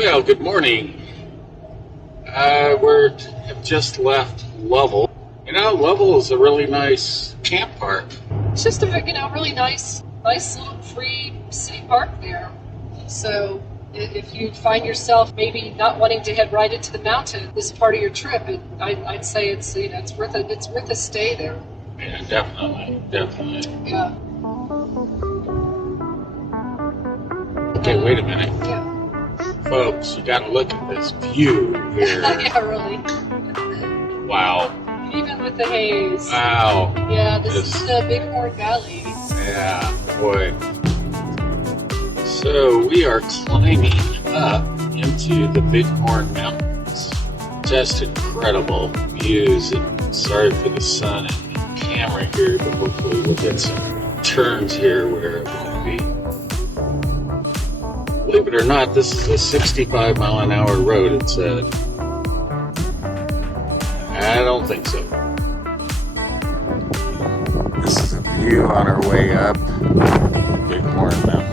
Well, good morning. Have just left Lovell. Lovell is a really nice camp park. It's just a really nice little free city park there. So if you find yourself maybe not wanting to head right into the mountain this part of your trip, I'd say it's worth a stay there. Yeah, definitely. Yeah. Okay, wait a minute. Yeah. Folks, you gotta look at this view here. Yeah, really. Wow. Even with the haze. Wow. Yeah, this is the Bighorn Valley. Yeah, boy. So we are climbing up into the Bighorn Mountains. Just incredible views. And sorry for the sun and the camera here, but hopefully we'll get some turns here where it won't be. Believe it or not, this is a 65 mile an hour road, it said. I don't think so. This is a view on our way up Bighorn Mountains.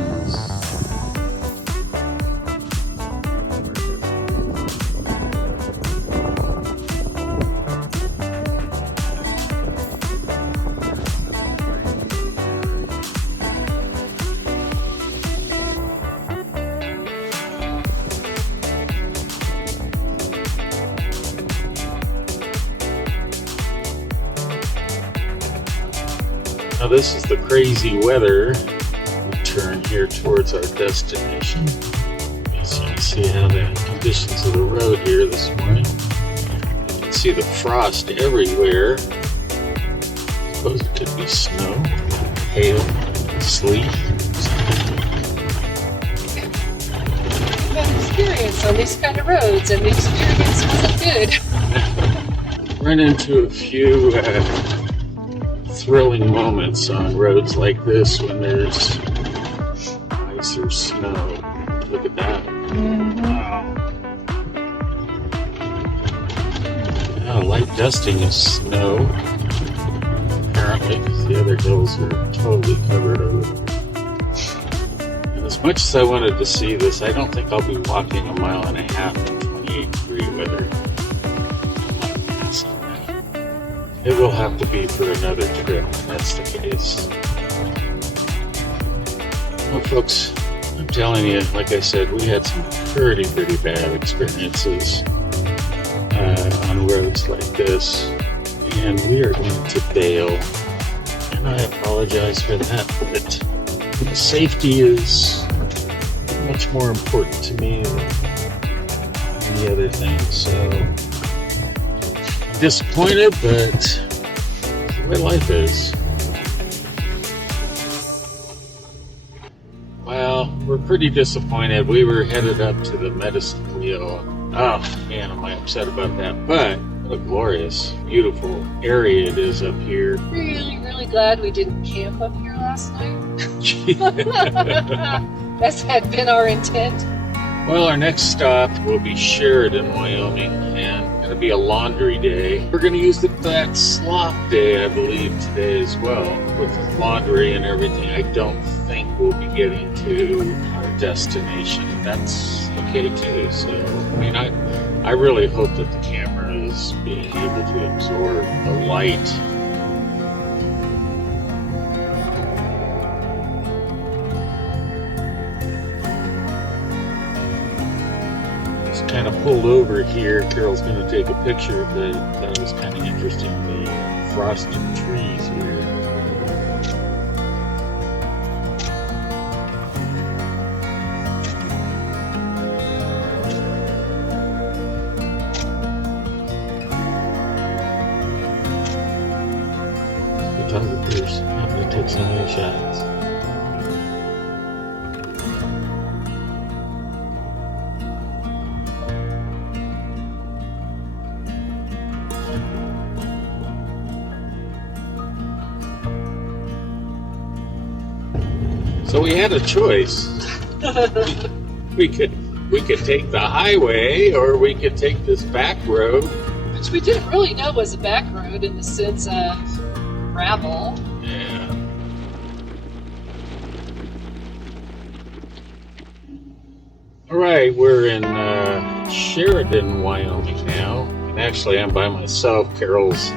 Now this is the crazy weather. We turn here towards our destination. So you can see how the conditions of the road here this morning. You can see the frost everywhere. I suppose it could be snow, hail, sleet. You've had experience on these kind of roads, and the experience wasn't good. Run into a few thrilling moments on roads like this when there's ice or snow. Look at that. Wow. Yeah, light dusting of snow. Apparently, because the other hills are totally covered over. And as much as I wanted to see this, I don't think I'll be walking a mile and a half in 28-degree weather. It will have to be for another trip, if that's the case. Well, folks, I'm telling you, like I said, we had some pretty bad experiences on roads like this, and we are going to bail, and I apologize for that, but safety is much more important to me than any other thing, so disappointed, but that's the way life is. Well, we're pretty disappointed. We were headed up to the medicine wheel. Oh man, am I upset about that. But what a glorious, beautiful area it is up here. Really glad we didn't camp up here last night. That had been our intent. Well, our next stop will be Sheridan, Wyoming, and it's going to be a laundry day. We're going to use that slop day, I believe, today as well, with the laundry and everything. I don't think we'll be getting to our destination. That's okay too. So, I mean, I really hope that the camera is being able to absorb the light. Kind of pulled over here. Carol's going to take a picture, but that was kind of interesting. The frosted trees here. Photographers having to take so many shots. So we had a choice. we could take the highway, or we could take this back road. Which we didn't really know was a back road in the sense of gravel. Yeah. All right, we're in Sheridan, Wyoming now. And actually, I'm by myself. Carol's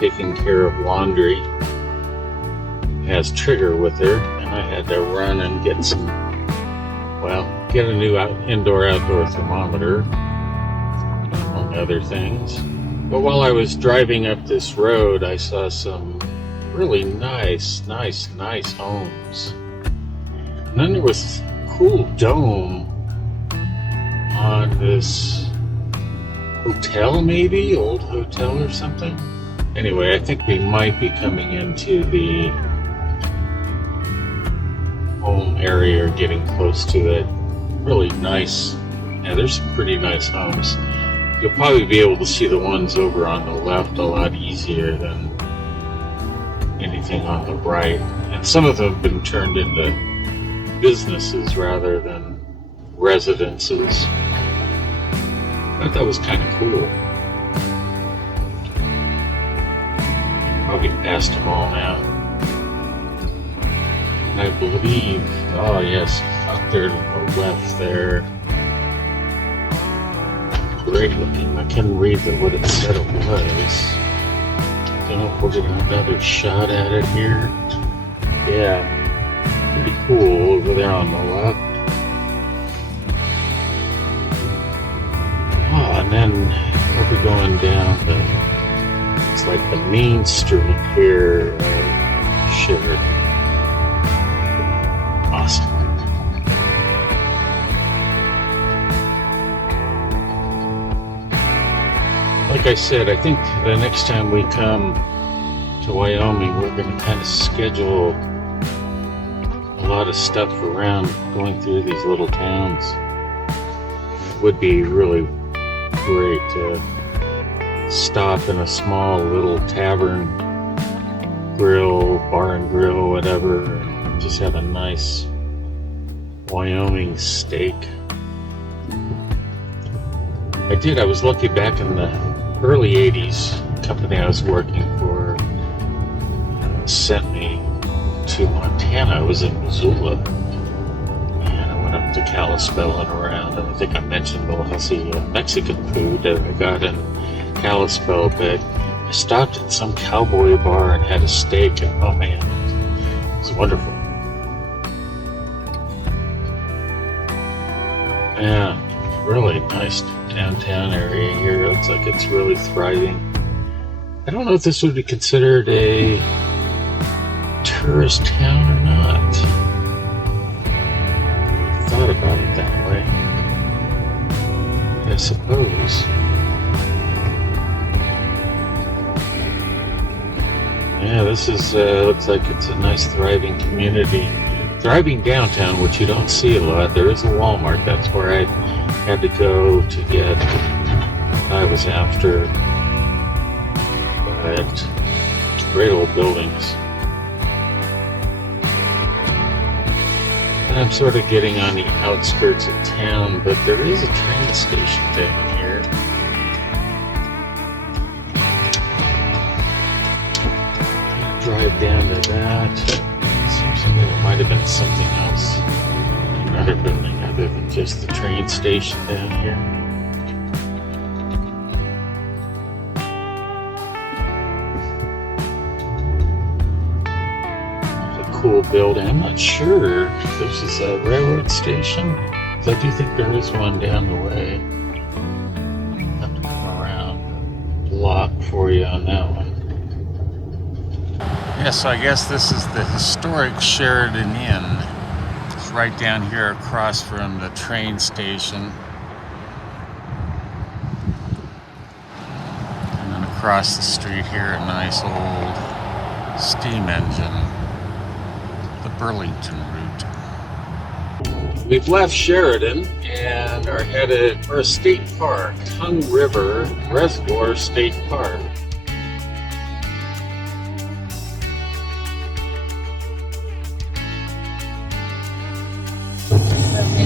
taking care of laundry. Has Trigger with her, and I had to run and get a new indoor-outdoor thermometer, among other things. But while I was driving up this road, I saw some really nice homes. And then there was a cool dome on this hotel, maybe? Old hotel or something? Anyway, I think we might be coming into the home area or getting close to it. Really nice. Yeah, there's some pretty nice homes. You'll probably be able to see the ones over on the left a lot easier than anything on the right. And some of them have been turned into businesses rather than residences. I thought that was kind of cool. Probably past them all now. And I believe, oh yes, up there to the left there. Great looking. I couldn't read what it said it was. I don't know if we're getting another shot at it here. Yeah, pretty cool over there on the left. Oh, and then we're going down it's like the main street here of Sheridan. Awesome. Like I said, I think the next time we come to Wyoming, we're going to kind of schedule a lot of stuff around going through these little towns. It would be really great to stop in a small little tavern, grill, bar and grill, whatever, and just have a nice Wyoming steak. I was lucky back in the early 80s. The company I was working for sent me to Montana. I was in Missoula, and I went up to Kalispell and around. And I think I mentioned the lousy Mexican food that I got in Kalispell, but I stopped at some cowboy bar and had a steak, and oh man, it was wonderful. Yeah, really nice downtown area here. Looks like it's really thriving. I don't know if this would be considered a tourist town or not. I thought about it that way, I suppose. Yeah, this is looks like it's a nice thriving community. Thriving downtown, which you don't see a lot. There is a Walmart. That's where I had to go to get what I was after. But great old buildings. And I'm sort of getting on the outskirts of town, but there is a train station down here. Drive down to that. Seems like there might have been something else. Another building other than just the train station down here. It's a cool building. I'm not sure if this is a railroad station. I do think there is one down the way. I'll have to come around the block for you on that one. Yeah, so I guess this is the historic Sheridan Inn. It's right down here across from the train station. And then across the street here, a nice old steam engine. The Burlington route. We've left Sheridan and are headed for a state park, Tongue River Reservoir State Park.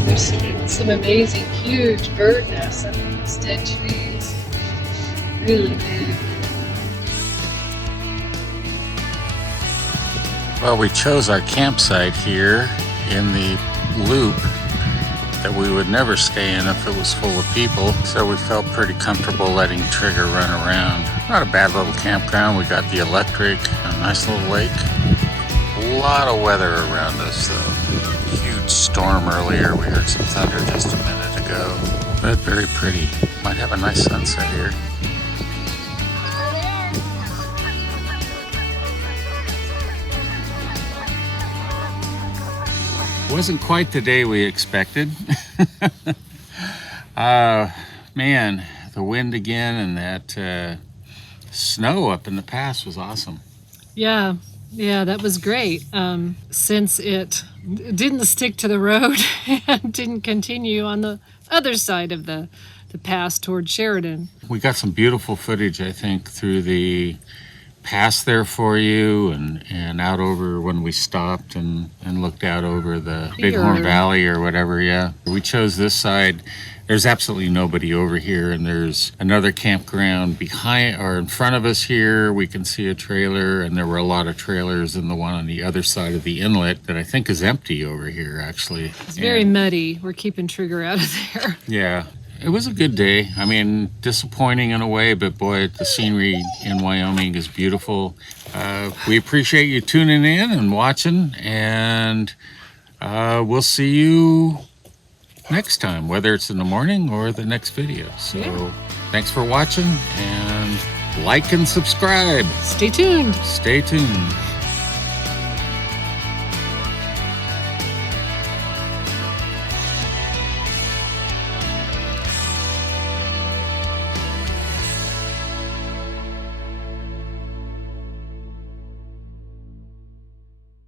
There's some amazing, huge bird nests under these dead trees. Really big. Well, we chose our campsite here in the loop that we would never stay in if it was full of people, so we felt pretty comfortable letting Trigger run around. Not a bad little campground. We got the electric, a nice little lake. A lot of weather around us though. Huge storm earlier. We heard some thunder just a minute ago, but very pretty. Might have a nice sunset here. Wasn't quite the day we expected. Man, the wind again, and that snow up in the pass was awesome. Yeah, that was great. Since it didn't stick to the road and didn't continue on the other side of the pass toward Sheridan. We got some beautiful footage, I think, through the pass there for you, and out over when we stopped and looked out over the Bighorn Valley or whatever. Yeah, we chose this side. There's absolutely nobody over here, and there's another campground behind or in front of us here. We can see a trailer, and there were a lot of trailers in the one on the other side of the inlet that I think is empty over here, actually. It's very muddy. We're keeping Trigger out of there. Yeah. It was a good day. I mean, disappointing in a way, but boy, the scenery in Wyoming is beautiful. We appreciate you tuning in and watching, and we'll see you next time, whether it's in the morning or the next video. So thanks for watching, and like and subscribe. Stay tuned. Stay tuned.